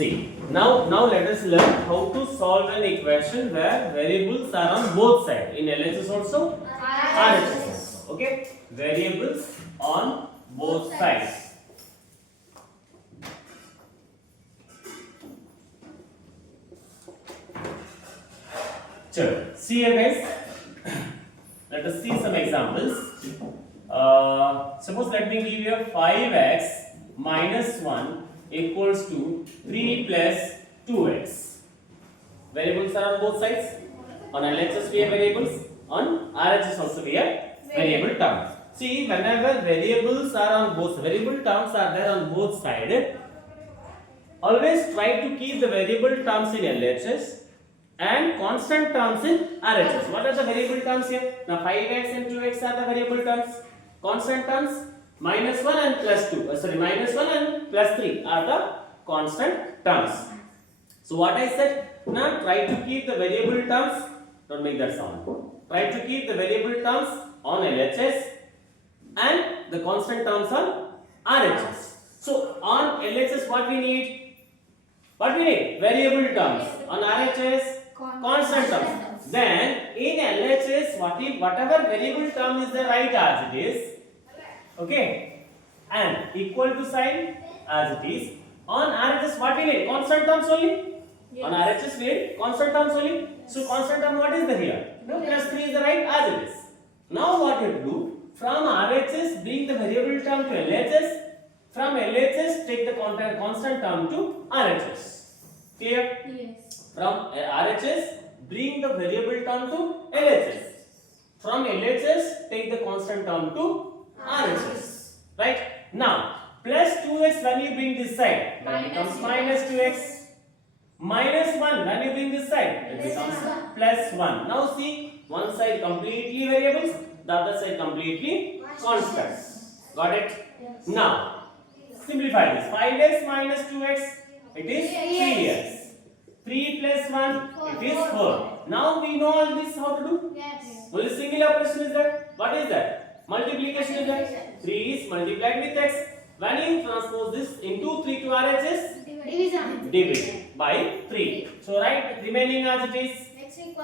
See, now let us learn how to solve an equation where variables are on both sides. In LHS also, RHS also. Okay, variables on both sides. Sure. See here, guys. Let us see some examples. Suppose let me give you 5x minus 1 equals to 3 plus 2x. Variables are on both sides. On LHS we have variables. On RHS also we have variable terms. See, whenever variables are on both, variable terms are there on both sides. Always try to keep the variable terms in LHS and constant terms in RHS. What are the variable terms here? Now 5x and 2x are the variable terms. Constant terms minus 1 and plus 2. Minus 1 and plus 3 are the constant terms. So what I said? Now try to keep the variable terms. Don't make that sound. Try to keep the variable terms on LHS and the constant terms on RHS. So on LHS what we need? What we need? Variable terms. On RHS constant terms. Then in LHS whatever variable term is the right as it is, okay, and equal to sign as it is. On RHS what we need? Constant terms only. Yes. On RHS we need constant terms only. Yes. So constant term what is the here? No, plus 3 is the right as it is. Now what you have to do? From RHS bring the variable term to LHS. From LHS take the constant term to RHS. Clear? Yes. From RHS bring the variable term to LHS. From LHS take the constant term to RHS. Right? Now plus 2x when you bring this side that becomes minus 2x. Minus 1 when you bring this side it becomes plus 1. Now see, one side completely variables, the other side completely constants. Got it? Yes. Now simplify this. 5x minus 2x it is 3x. 3 plus 1 it is 4. Now we know all this how to do? Yes. Only single operation is there. What is that? Multiplication is there. 3 is multiplied with x. When you transpose this into 3 to RHS, division by 3. So write remaining as it is.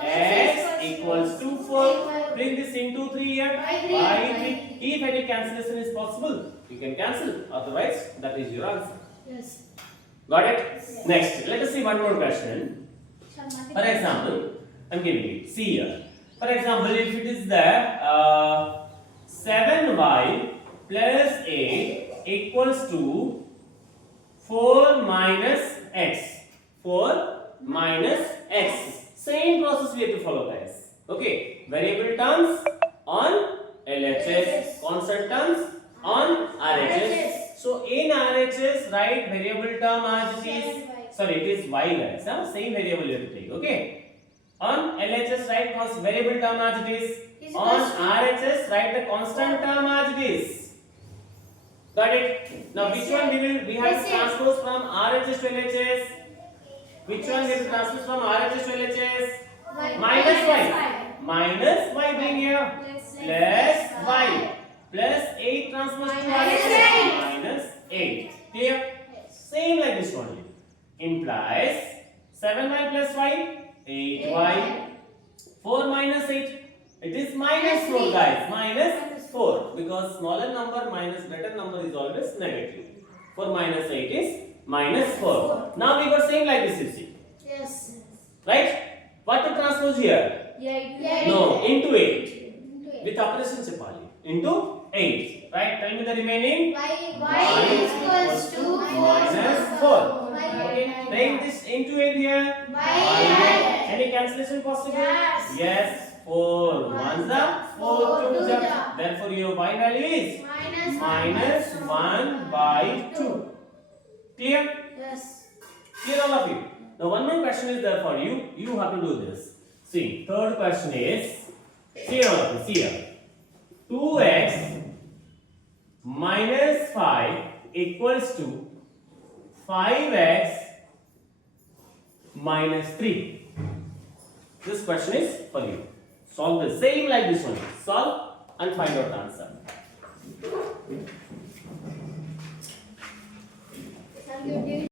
X equals to 4. Bring this into 3 here by 3. If any cancellation is possible, you can cancel. Otherwise, that is your answer. Yes. Got it? Yes. Next, let us see one more question. For example, I am giving it. See here. For example, if it is there 7y plus 8 equals to 4 minus x. 4 minus x. Same process we have to follow, guys. Okay. Variable terms on LHS. Constant terms on RHS. So in RHS, write variable term as it is. Sorry, it is y, guys. Same variable you have to take. Okay. On LHS, write variable term as it is. On RHS, write the constant term as it is. Got it? Now which one we have to transpose from RHS to LHS? Which one we have to transpose from RHS to LHS? Minus y. Minus y bring here. Plus y. Plus 8 transpose to RHS. Minus 8. Clear? Same like this only. Implies 7y plus y. 8y. 4 minus 8. It is minus 4, guys. Minus 4. Because smaller number minus greater number is always negative. 4 minus 8 is minus 4. Now we got same like this, you see. Yes. Right? What to transpose here? 8. No, into 8. With operation chepali. Into 8. Right? Tell me the remaining. Y equals to minus 4. Okay. Take this into 8 here. Any cancellation possible? Yes. 4 1 the 4 2 the. Therefore your y value is minus 1 by 2. Clear? Yes. Clear all of you? Now one more question is there for you. You have to do this. See, third question is, see all of you, see here. 2x minus 5 equals to 5x minus 3. This question is for you. Solve the same like this one. Solve and find out the